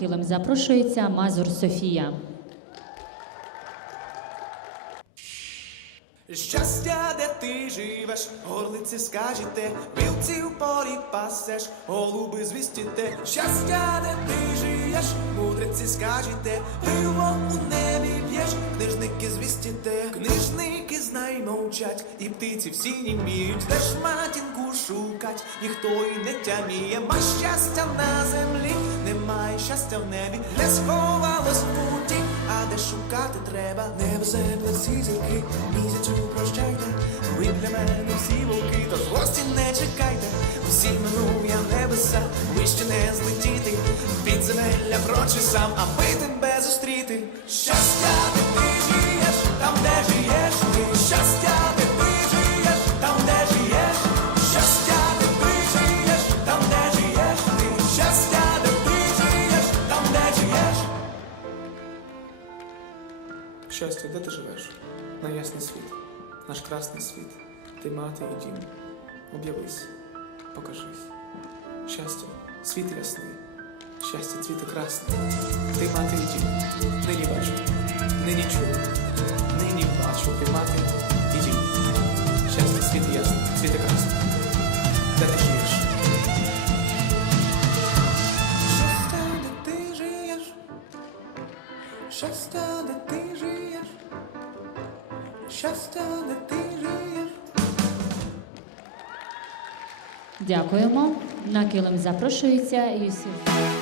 Килим запрошується Мазур Софія. Щастя, де ти живеш, горлиці скажете, вівці в полі пасеш, голуби звістіте. Щастя, де ти живеш, мудреці скажете, пиво у небі п'єш, книжники звістіте, книжники знай мовчать, і птиці всі німіють, де ж матінку шукать, ніхто і не тяміє, ма щастя на землі, немає щастя в небі, не сховалось в путі, а де шукати треба, небо земля всі зірки, місяцю прощайте, ви для мене всі вовки, тож гості не чекайте, всі минув я небеса, ви ще не злетіти, прочі сам, аби тебе зустріти. Щастя, де ти живеш, там де живеш ти, щастя, ти живеш, там де живеш, щастя, де там де живеш ти, щастя, ти живеш, там де живеш. Щастя, де ти живеш? На ясний світ, наш красний світ, ти мати і дім. Об'явись, покажись. Щастя, світ ясний, щастя, цвіте красний, ти мати і дім. Нині бачу, нині чую, нині бачу, ти мати і дім. Щастя, світ ясний, цвіте красний. Де ти живеш? Щастя, де ти живеш, щастя, де ти живеш, щастя, де ти живеш. Дякуємо. На килим запрошується Юсиф.